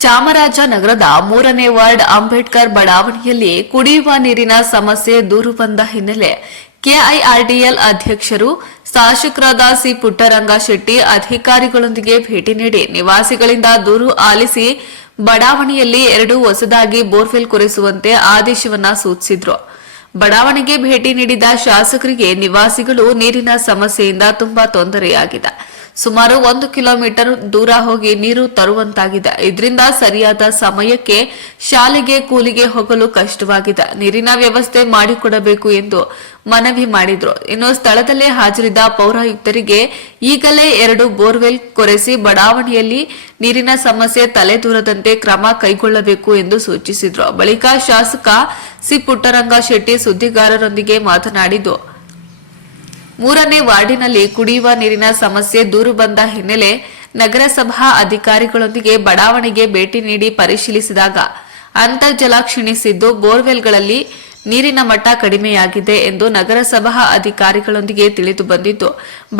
ಚಾಮರಾಜನಗರದ ಮೂರನೇ ವಾರ್ಡ್ ಅಂಬೇಡ್ಕರ್ ಬಡಾವಣೆಯಲ್ಲಿ ಕುಡಿಯುವ ನೀರಿನ ಸಮಸ್ಯೆ ದೂರು ಬಂದ ಹಿನ್ನೆಲೆ ಕೆಐಆರ್ಡಿಎಲ್ ಅಧ್ಯಕ್ಷರು ಶಾಸಕರಾದ ಸಿ ಪುಟ್ಟರಂಗ ಶೆಟ್ಟಿ ಅಧಿಕಾರಿಗಳೊಂದಿಗೆ ಭೇಟಿ ನೀಡಿ ನಿವಾಸಿಗಳಿಂದ ದೂರು ಆಲಿಸಿ ಬಡಾವಣೆಯಲ್ಲಿ ಎರಡು ಹೊಸದಾಗಿ ಬೋರ್ವೆಲ್ ಕೊರೆಸುವಂತೆ ಆದೇಶವನ್ನ ಸೂಚಿಸಿದ್ರು. ಬಡಾವಣೆಗೆ ಭೇಟಿ ನೀಡಿದ ಶಾಸಕರಿಗೆ ನಿವಾಸಿಗಳು ನೀರಿನ ಸಮಸ್ಯೆಯಿಂದ ತುಂಬಾ ತೊಂದರೆಯಾಗಿದೆ. ಸುಮಾರು ಒಂದು ಕಿಲೋಮೀಟರ್ ದೂರ ಹೋಗಿ ನೀರು ತರುವಂತಾಗಿದೆ. ಇದರಿಂದ ಸರಿಯಾದ ಸಮಯಕ್ಕೆ ಶಾಲೆಗೆ, ಕೂಲಿಗೆ ಹೋಗಲು ಕಷ್ಟವಾಗಿದೆ. ನೀರಿನ ವ್ಯವಸ್ಥೆ ಮಾಡಿಕೊಡಬೇಕು ಎಂದು ಮನವಿ ಮಾಡಿದ್ರು. ಇನ್ನು ಸ್ಥಳದಲ್ಲೇ ಹಾಜರಿದ್ದ ಪೌರಾಯುಕ್ತರಿಗೆ ಈಗಲೇ ಎರಡು ಬೋರ್ವೆಲ್ ಕೊರೆಸಿ ಬಡಾವಣೆಯಲ್ಲಿ ನೀರಿನ ಸಮಸ್ಯೆ ತಲೆದೂರದಂತೆ ಕ್ರಮ ಕೈಗೊಳ್ಳಬೇಕು ಎಂದು ಸೂಚಿಸಿದ್ರು. ಬಳಿಕ ಶಾಸಕ ಸಿ. ಪುಟ್ಟರಂಗ ಶೆಟ್ಟಿ ಸುದ್ದಿಗಾರರೊಂದಿಗೆ ಮಾತನಾಡಿದ್ದು ಮೂರನೇ ವಾರ್ಡಿನಲ್ಲಿ ಕುಡಿಯುವ ನೀರಿನ ಸಮಸ್ಯೆ ದೂರು ಬಂದ ಹಿನ್ನೆಲೆ ನಗರಸಭಾ ಅಧಿಕಾರಿಗಳೊಂದಿಗೆ ಬಡಾವಣೆಗೆ ಭೇಟಿ ನೀಡಿ ಪರಿಶೀಲಿಸಿದಾಗ ಅಂತರ್ಜಲ ಕ್ಷೀಣಿಸಿದ್ದು ಬೋರ್ವೆಲ್ಗಳಲ್ಲಿ ನೀರಿನ ಮಟ್ಟ ಕಡಿಮೆಯಾಗಿದೆ ಎಂದು ನಗರಸಭಾ ಅಧಿಕಾರಿಗಳೊಂದಿಗೆ ತಿಳಿದು ಬಂದಿದ್ದು,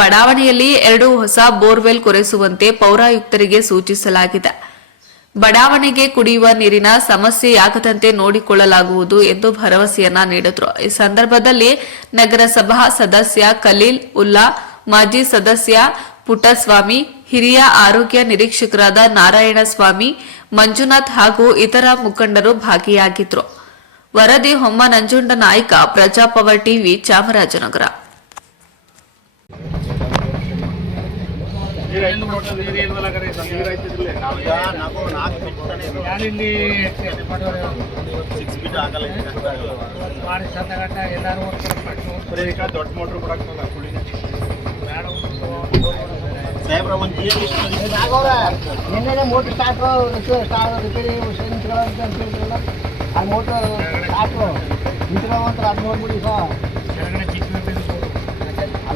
ಬಡಾವಣೆಯಲ್ಲಿ ಎರಡು ಹೊಸ ಬೋರ್ವೆಲ್ ಕೊರೆಸುವಂತೆ ಪೌರಾಯುಕ್ತರಿಗೆ ಸೂಚಿಸಲಾಗಿದೆ. ಬಡಾವಣೆಗೆ ಕುಡಿಯುವ ನೀರಿನ ಸಮಸ್ಯೆಯಾಗದಂತೆ ನೋಡಿಕೊಳ್ಳಲಾಗುವುದು ಎಂದು ಭರವಸೆಯನ್ನ ನೀಡಿದ್ರು. ಈ ಸಂದರ್ಭದಲ್ಲಿ ನಗರಸಭಾ ಸದಸ್ಯ ಖಲೀಲ್ ಉಲ್ಲಾ, ಮಾಜಿ ಸದಸ್ಯ ಪುಟ್ಟಸ್ವಾಮಿ, ಹಿರಿಯ ಆರೋಗ್ಯ ನಿರೀಕ್ಷಕರಾದ ನಾರಾಯಣಸ್ವಾಮಿ, ಮಂಜುನಾಥ್ ಹಾಗೂ ಇತರ ಮುಖಂಡರು ಭಾಗಿಯಾಗಿದ್ರು. ವರದಿ ಹೊಮ್ಮ ನಂಜುಂಡ ನಾಯ್ಕ, ಪ್ರಜಾಪವರ್ ಟಿವಿ, ಚಾಮರಾಜನಗರ. ಈಗ. ಮಾಡಿ ಸಣ್ಣ ಎಲ್ಲಾರು ಎಲ್ಲರೂ ದೊಡ್ಡ ಮೋಟ್ರ್ ಕುಡಿಗೆ. ಸಾಹೇಬ್ರ ಒಂದು. ನಿನ್ನೆ ಮೋಟ್ರ್ ಸ್ಟಾರ್ಟ್ ಸ್ಟಾರ್ಟ್ ರಿಪೇರಿ ಅಂತ ಹೇಳ್ತಿರಲ್ಲ ಆ ಮೋಟ್ರ್ ಸ್ಟಾರ್ಟ್ ನಿಂತ್ಕೊಳ್ಳೋ ಅಂತ ಅದು ನೋಡ್ಬಿಡಿ ಸರ್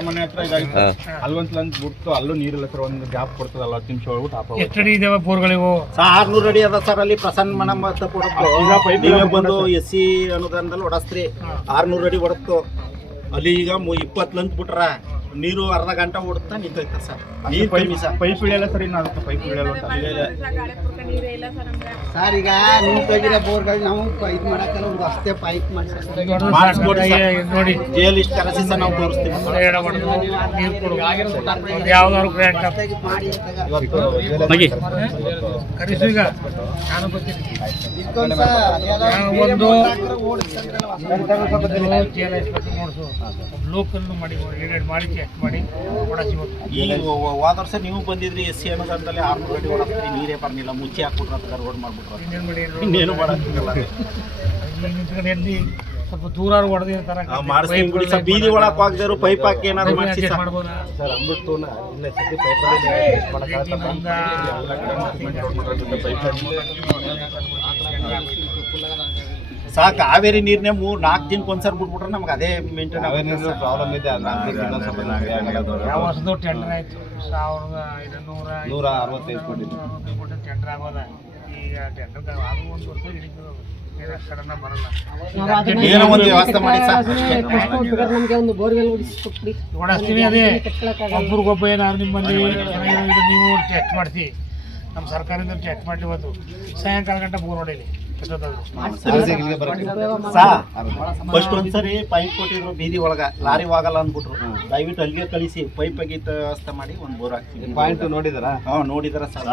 ಮನೆ ಹತ್ರ ಇದಾಗಿತ್ತು. ಅಲ್ಲೊಂದು ಲಂಚ್ ಬಿಟ್ಟು ಅಲ್ಲೂ ನೀರಿಲ್ಲ ಸರ್ ಒಂದು ಗ್ಯಾಪ್ ಕೊಡ್ತದಲ್ಲ ಹತ್ತು ನಿಮಿಷ ಒಳಗೂ ತಾಪ ಎಷ್ಟು ಅಡಿ ಇದಾವೆ ಬೋರ್ಗಳಿವು ಆರ್ನೂರು ಅಡಿ ಅದ ಸರ್ ಅಲ್ಲಿ ಪ್ರಸನ್ನ ಮನ ಮತ್ತೆ ನೀವೇ ಬಂದು ಎಸ್ ಸಿ ಅನುದಾನದಲ್ಲಿ ಹೊಡಸ್ತ್ರಿ ಆರ್ನೂರು ಅಡಿ ಹೊಡತ್ತು. ಅಲ್ಲಿ ಈಗ ಇಪ್ಪತ್ತು ಲಂಚ್ ಬಿಟ್ರ ನೀರು ಅರ್ಧ ಗಂಟೆ ಓಡುತ್ತಾ ನಿಂತೋಯ್ತಾರೆ ಸರ್? ನೀರು ಕಮ್ಮಿ ಸರ್. ಪೈಪ್ ಇಳಿಯಲ್ಲ ಸರ್ ಇನ್ನು ಅದಕ್ಕೆ ಪೈಪ್ ಇಳಿಯಲ್ಲ ಸರ್ ಈಗ ನಿಂತೋಗಿರೋ ಬೋರ್ಗಳು ನಾವು ಇದು ಮಾಡೋಕ್ಕಲ್ಲ ಒಂದು ಅಷ್ಟೇ ಪೈಪ್ ಮಾಡಿ. ನೋಡಿ. ಜೇಲ್ ಇಷ್ಟು ಕರೆಸಿ ಸರ್ ನಾವು ತೋರಿಸ್ತೀವಿ. ಯಾವ್ದಾದ್ರು ಮಾಡಿ ನಾನು ಬರ್ತೀನಿ ಅದ್ಯಾವ್ದೋ ಒಂದು- ಇಸ್ಬೇಕು ಲೋಕಲ್ ಮಾಡಿ ಎಡೆಡ್ ಮಾಡಿ ಚೆಕ್ ಮಾಡಿ ಕೊಡಸಿ ಈಗ ಹೋದ ವರ್ಷ ನೀವು ಬಂದಿದ್ರಿ ಎಸ್ ಸಿ ಅನುದಾನದಲ್ಲಿ ಆರ್ನೂರು ಅಡಿ ಹೊಡಸ್ತ್ರಿ ನೀರೇ ಬರ್ಲಿಲ್ಲ. ಮುಚ್ಚಿ ಹಾಕ್ಬಿಟ್ರೆ ಅಂತ ರೋಡ್ ಮಾಡ್ಬಿಟ್ರು ಇನ್ನೇನು ಮಾಡಿ ಇನ್ನೇನು ನಿಂತ್ಕೊಂಡು ಎಲ್ಲಿ ಸ್ವಲ್ಪ ದೂರ ಹೊಡೆದಿರ್ತಾರೆ ಮಾಡಿಸ್ತೀವಿ ಬಿಡಿ ಸರ್ ಬೀದಿ ಒಳಗೆ ಹೋಗದಿರು ಪೈಪ್ ಹಾಕಿ ಏನಾದ್ರು ಮಾಡಿಸಿ ಸರ್. ಕಾವೇರಿ ನೀರ್ನೇ ಮೂರ್ ನಾಲ್ಕು ದಿನಕ್ಕೆ ಒಂದ್ಸರಿ ಬಿಟ್ಬಿಟ್ರೆ ನಮ್ಗೆ ಅದೇ ಮೇಂಟೈನ್ ಪ್ರಾಬ್ಲಮ್ ಇದೆ ಯಾವ ಟೆಂಡರ್ ಆಯ್ತು? ಸಾವಿರದ ಐದುನೂರ ನೂರ ಅರವತ್ತೈದು ಕೋಟಿ. ಕೋಟಿ ಟೆಂಡರ್ ಆಗೋದ. ಈಗ ಟೆಂಡರ್ ಅದು ಒಂದು ವರ್ಷ ಏನೋ ಒಂದು ವ್ಯವಸ್ಥೆ ಮಾಡಿ ಸರ್ ನಮ್ಗೆ ಒಂದು ಬೋರ್ವೆಲ್ ಹೊಡಿಸ್ಕೊಟ್ಬಿಡಿ ಕೊಡಿಸ್ತೀವಿ ಅದೇ ಒಬ್ರಿಗೊಬ್ಬ ಏನಾದ್ರು ನಿಮ್ಮಲ್ಲಿ ನೀವು ಟೆಸ್ಟ್ ಮಾಡ್ತೀವಿ. ನಮ್ಮ ಸರ್ಕಾರದಿಂದ ಟೆಸ್ಟ್ ಮಾಡಿ ಇವತ್ತು ಸಾಯಂಕಾಲ ಗಂಟೆ ಬೋರ್ ಹೊಡೀಲಿ. ಎಷ್ಟೊತ್ತಾದ್ರು ಫಸ್ಟ್ ಒಂದ್ಸರಿ ಪೈಪ್ ಕೊಟ್ಟಿದ್ರು ಬೀದಿ ಒಳಗ. ಲಾರಿ ಹೋಗಲ್ಲ ಅಂದ್ಬಿಟ್ರು. ದಯವಿಟ್ಟು ಅಲ್ಲಿಗೆ ಕಳಿಸಿ. ಪೈಪ್ ಅಗಿತ ವ್ಯವಸ್ಥೆ ಮಾಡಿ ಒಂದು ಬೋರ್ ಹಾಕ್ತೀವಿ. ಪಾಯಿಂಟ್ ನೋಡಿದಾರ? ಹಾ ನೋಡಿದಾರ ಸರ್.